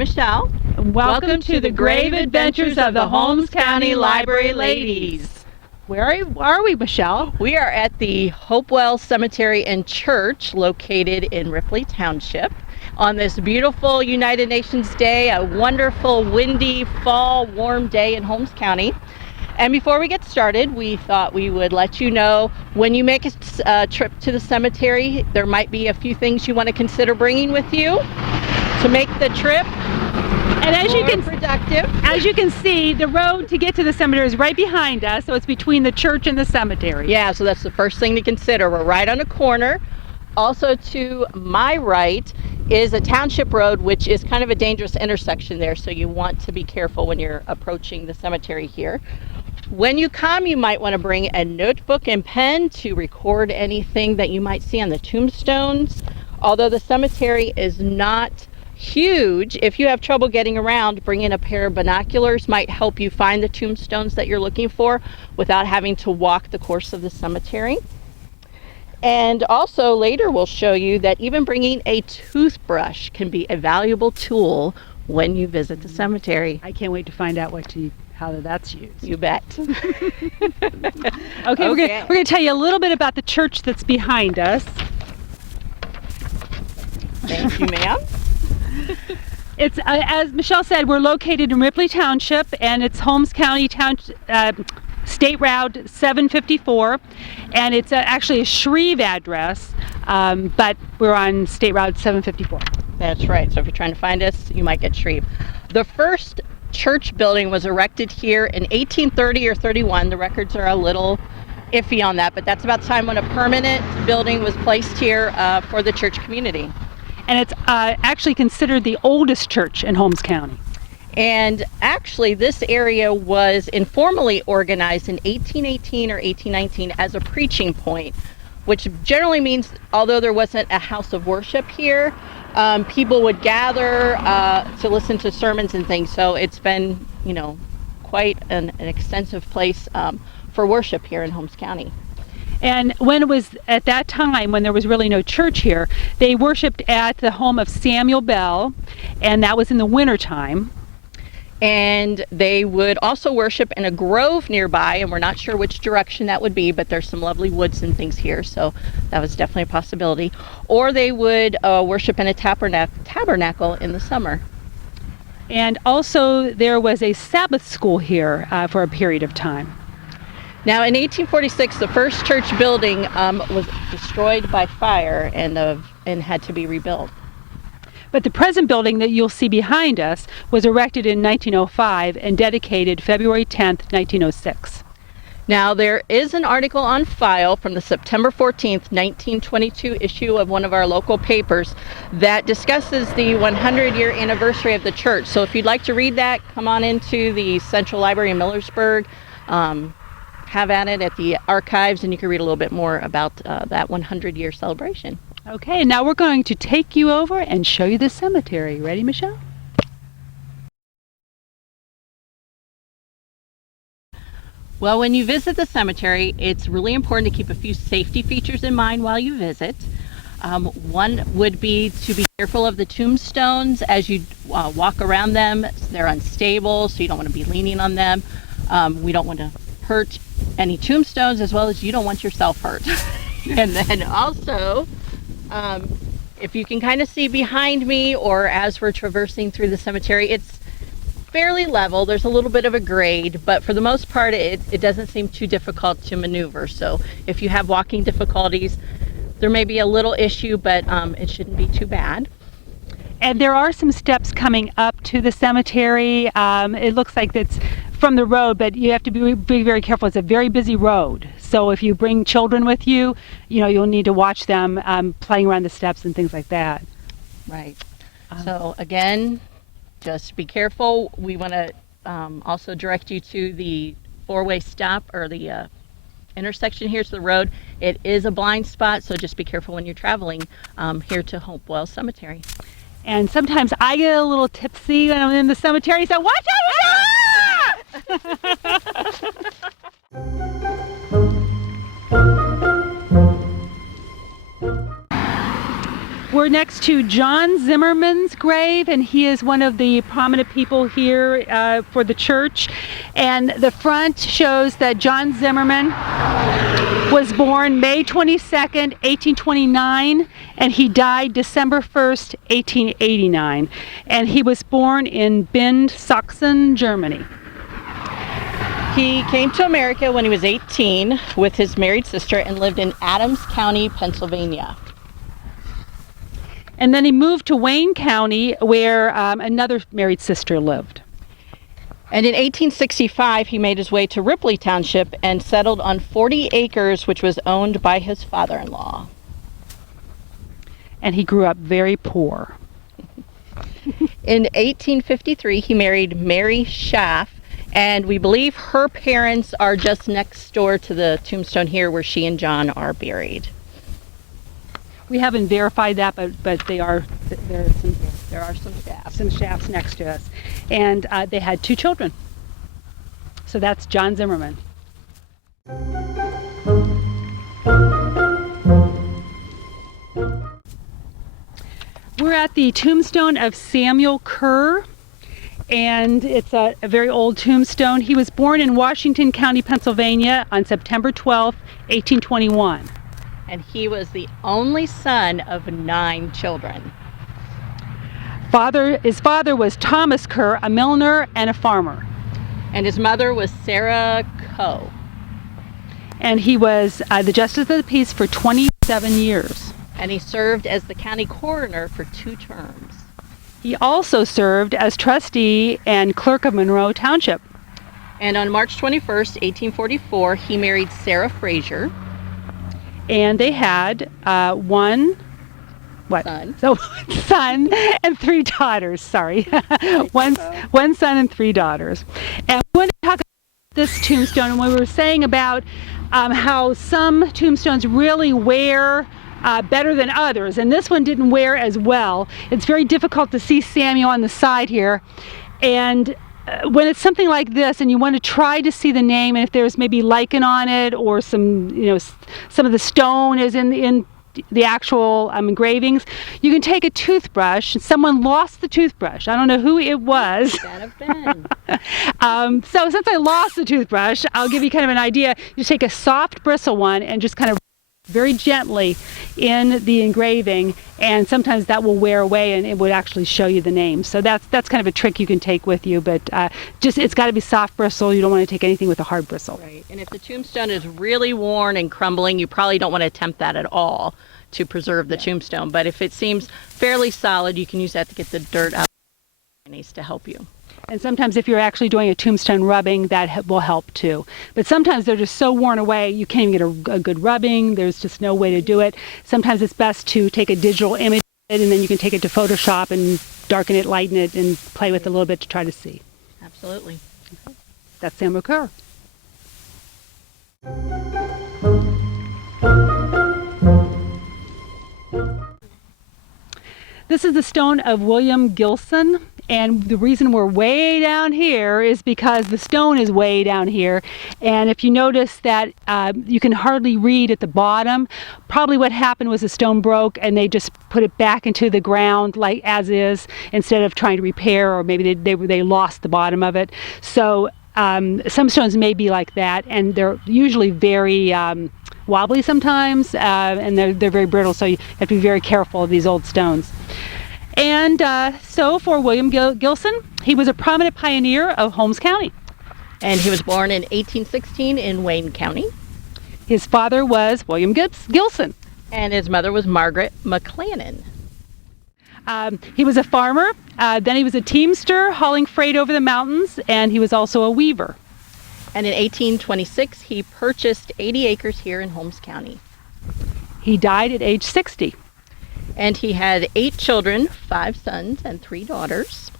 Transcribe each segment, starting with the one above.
Michelle. Welcome to the grave adventures of the Holmes County Library ladies. Where are we, Michelle? We are at the Hopewell Cemetery and Church located in Ripley Township on this beautiful United Nations Day, a wonderful windy fall warm day in Holmes County. And before we get started, we thought we would let you know when you make a trip to the cemetery, there might be a few things you want to consider bringing with you to make the trip and productive. As you can see, the road to get to the cemetery is right behind us, so it's between the church and the cemetery. Yeah, so that's the first thing to consider. We're right on the corner. Also to my right is a township road, which is kind of a dangerous intersection there, so you want to be careful when you're approaching the cemetery here. When you come, you might want to bring a notebook and pen to record anything that you might see on the tombstones. Although the cemetery is not huge, if you have trouble getting around, bringing a pair of binoculars might help you find the tombstones that you're looking for without having to walk the course of the cemetery. And also later we'll show you that even bringing a toothbrush can be a valuable tool when you visit the cemetery. I can't wait to find out how that's used. You bet. Okay, we're going to tell you a little bit about the church that's behind us. Thank you, ma'am. It's as Michelle said, we're located in Ripley Township, and it's Holmes County State Route 754, and it's actually a Shreve address, but we're on State Route 754. That's right. So if you're trying to find us, you might get Shreve. The first church building was erected here in 1830 or 31. The records are a little iffy on that, but that's about the time when a permanent building was placed here for the church community. And it's actually considered the oldest church in Holmes County. And actually, this area was informally organized in 1818 or 1819 as a preaching point, which generally means, although there wasn't a house of worship here, people would gather to listen to sermons and things. So it's been, quite an extensive place for worship here in Holmes County. And when it was at that time, when there was really no church here, they worshiped at the home of Samuel Bell, and that was in the winter time. And they would also worship in a grove nearby, and we're not sure which direction that would be, but there's some lovely woods and things here, so that was definitely a possibility. Or they would worship in a tabernacle in the summer. And also there was a Sabbath school here for a period of time. Now in 1846, the first church building was destroyed by fire and had to be rebuilt. But the present building that you'll see behind us was erected in 1905 and dedicated February 10th, 1906. Now there is an article on file from the September 14th, 1922 issue of one of our local papers that discusses the 100-year anniversary of the church. So if you'd like to read that, come on into the Central Library in Millersburg. Have at it at the archives, and you can read a little bit more about that 100-year celebration. Okay, now we're going to take you over and show you the cemetery. Ready, Michelle? Well, when you visit the cemetery, it's really important to keep a few safety features in mind while you visit. One would be to be careful of the tombstones as you walk around them. They're unstable, so you don't want to be leaning on them. We don't want to hurt any tombstones, as well as you don't want yourself hurt. And then also, if you can kind of see behind me, or as we're traversing through the cemetery, it's fairly level. There's a little bit of a grade, but for the most part it doesn't seem too difficult to maneuver. So if you have walking difficulties, there may be a little issue, but it shouldn't be too bad. And there are some steps coming up to the cemetery. It looks like it's from the road, but you have to be very careful. It's a very busy road. So if you bring children with you, you'll need to watch them playing around the steps and things like that. Right. So again, just be careful. We want to also direct you to the four-way stop, or the intersection here to the road. It is a blind spot, so just be careful when you're traveling here to Hopewell Cemetery. And sometimes I get a little tipsy when I'm in the cemetery, so watch out! we're next to John Zimmerman's grave, and he is one of the prominent people here for the church. And the front shows that John Zimmerman was born May 22nd, 1829, and he died December 1st, 1889. And he was born in Bind, Sachsen, Germany. He came to America when he was 18 with his married sister and lived in Adams County, Pennsylvania. And then he moved to Wayne County, where another married sister lived. And in 1865, he made his way to Ripley Township and settled on 40 acres, which was owned by his father-in-law. And he grew up very poor. In 1853, he married Mary Schaff, and we believe her parents are just next door to the tombstone here where she and John are buried. We haven't verified that, but there are some shafts next to us. And they had 2 children. So that's John Zimmerman. We're at the tombstone of Samuel Kerr, and it's a very old tombstone. He was born in Washington County, Pennsylvania on September 12, 1821. And he was the only son of 9 children. His father was Thomas Kerr, a milliner and a farmer. And his mother was Sarah Coe. And he was the Justice of the Peace for 27 years. And he served as the county coroner for 2 terms. He also served as trustee and clerk of Monroe Township. And on March 21st, 1844, he married Sarah Frazier. And they had one son and 3 daughters. Sorry, one son and 3 daughters. And we want to talk about this tombstone. And we were saying about how some tombstones really wear better than others, and this one didn't wear as well. It's very difficult to see Samuel on the side here, and when it's something like this and you want to try to see the name, and if there's maybe lichen on it or some of the stone is in the actual engravings, you can take a toothbrush. Someone lost the toothbrush. I don't know who it was. That have been. So since I lost the toothbrush, I'll give you kind of an idea. You take a soft bristle one and just kind of very gently in the engraving, and sometimes that will wear away and it would actually show you the name. So that's kind of a trick you can take with you, but it's got to be soft bristle. You don't want to take anything with a hard bristle. Right. And if the tombstone is really worn and crumbling, you probably don't want to attempt that at all to preserve the tombstone. But if it seems fairly solid, you can use that to get the dirt out. It needs to help you. And sometimes if you're actually doing a tombstone rubbing, that will help too. But sometimes they're just so worn away, you can't even get a good rubbing. There's just no way to do it. Sometimes it's best to take a digital image of it, and then you can take it to Photoshop and darken it, lighten it, and play with it a little bit to try to see. Absolutely. Okay. That's Samuel Kerr. This is the stone of William Gilson. And the reason we're way down here is because the stone is way down here. And if you notice that you can hardly read at the bottom, probably what happened was the stone broke and they just put it back into the ground like as is instead of trying to repair, or maybe they lost the bottom of it. So some stones may be like that, and they're usually very wobbly sometimes, and they're very brittle, so you have to be very careful of these old stones. And so for William Gilson, he was a prominent pioneer of Holmes County. And he was born in 1816 in Wayne County. His father was William Gilson. And his mother was Margaret McClannon. He was a farmer, then he was a teamster hauling freight over the mountains, and he was also a weaver. And in 1826, he purchased 80 acres here in Holmes County. He died at age 60. And he had 8 children, 5 sons and 3 daughters.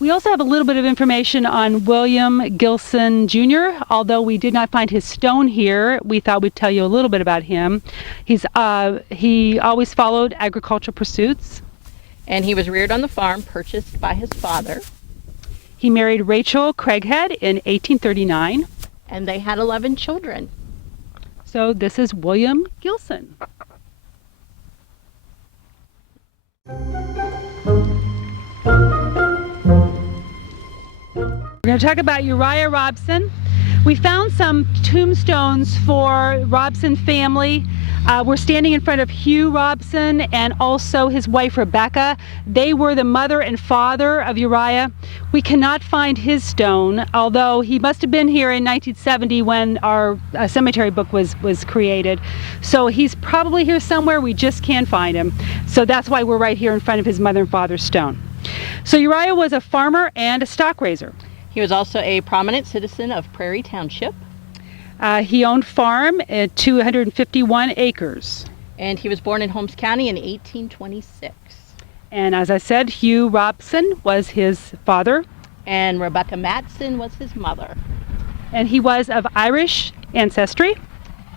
We also have a little bit of information on William Gilson Jr. Although we did not find his stone here, we thought we'd tell you a little bit about him. He always followed agricultural pursuits. And he was reared on the farm purchased by his father. He married Rachel Craighead in 1839. And they had 11 children. So this is William Gilson. We're going to talk about Uriah Robson. We found some tombstones for Robson family. We're standing in front of Hugh Robson and also his wife Rebecca. They were the mother and father of Uriah. We cannot find his stone, although he must have been here in 1970 when our cemetery book was created. So he's probably here somewhere, we just can't find him. So that's why we're right here in front of his mother and father's stone. So Uriah was a farmer and a stock raiser. He was also a prominent citizen of Ripley Township. He owned farm at 251 acres. And he was born in Holmes County in 1826. And as I said, Hugh Robson was his father. And Rebecca Matson was his mother. And he was of Irish ancestry.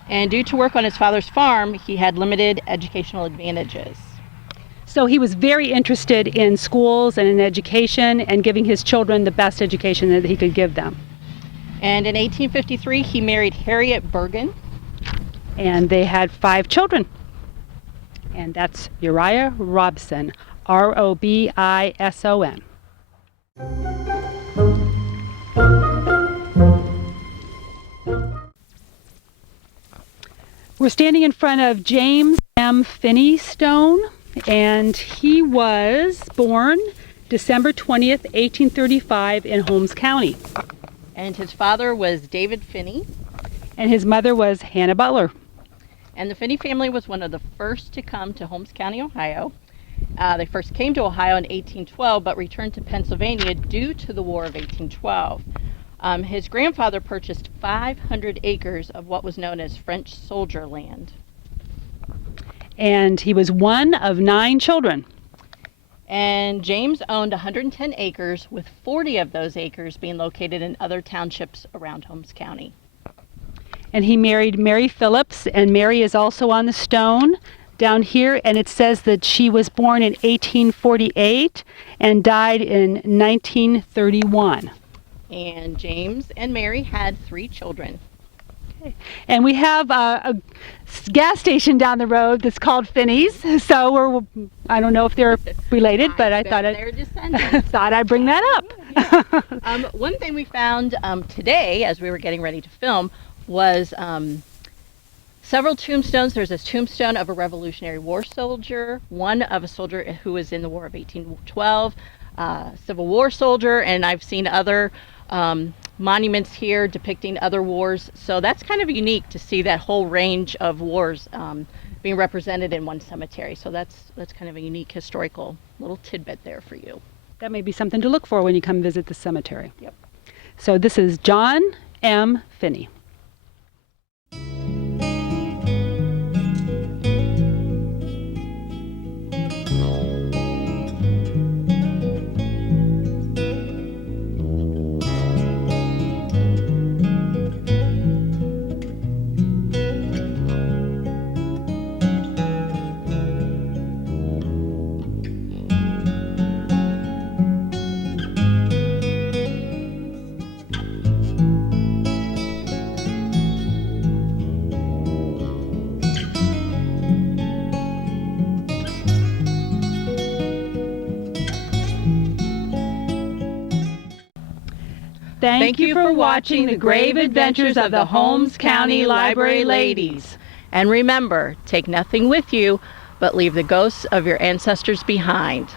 And due to work on his father's farm, he had limited educational advantages. So he was very interested in schools and in education and giving his children the best education that he could give them. And in 1853, he married Harriet Bergen. And they had 5 children. And that's Uriah Robson, R-O-B-I-S-O-N. We're standing in front of James M. Finney Stone, and he was born December 20th, 1835 in Holmes County. And his father was David Finney. And his mother was Hannah Butler. And the Finney family was one of the first to come to Holmes County, Ohio. They first came to Ohio in 1812, but returned to Pennsylvania due to the War of 1812. His grandfather purchased 500 acres of what was known as French soldier land. And he was one of 9 children. And James owned 110 acres, with 40 of those acres being located in other townships around Holmes County. And he married Mary Phillips, and Mary is also on the stone down here, and it says that she was born in 1848 and died in 1931. And James and Mary had 3 children. And we have a gas station down the road that's called Finney's. So I don't know if they're related, but I thought they're descendants. thought I'd bring that up. Yeah. One thing we found today, as we were getting ready to film, was several tombstones. There's this tombstone of a Revolutionary War soldier, one of a soldier who was in the War of 1812, Civil War soldier, and I've seen other monuments here depicting other wars. So that's kind of unique to see that whole range of wars being represented in one cemetery. So that's kind of a unique historical little tidbit there for you. That may be something to look for when you come visit the cemetery. Yep. So this is John M. Finney. Thank you for watching the grave adventures of the Holmes County Library Ladies. And remember, take nothing with you, but leave the ghosts of your ancestors behind.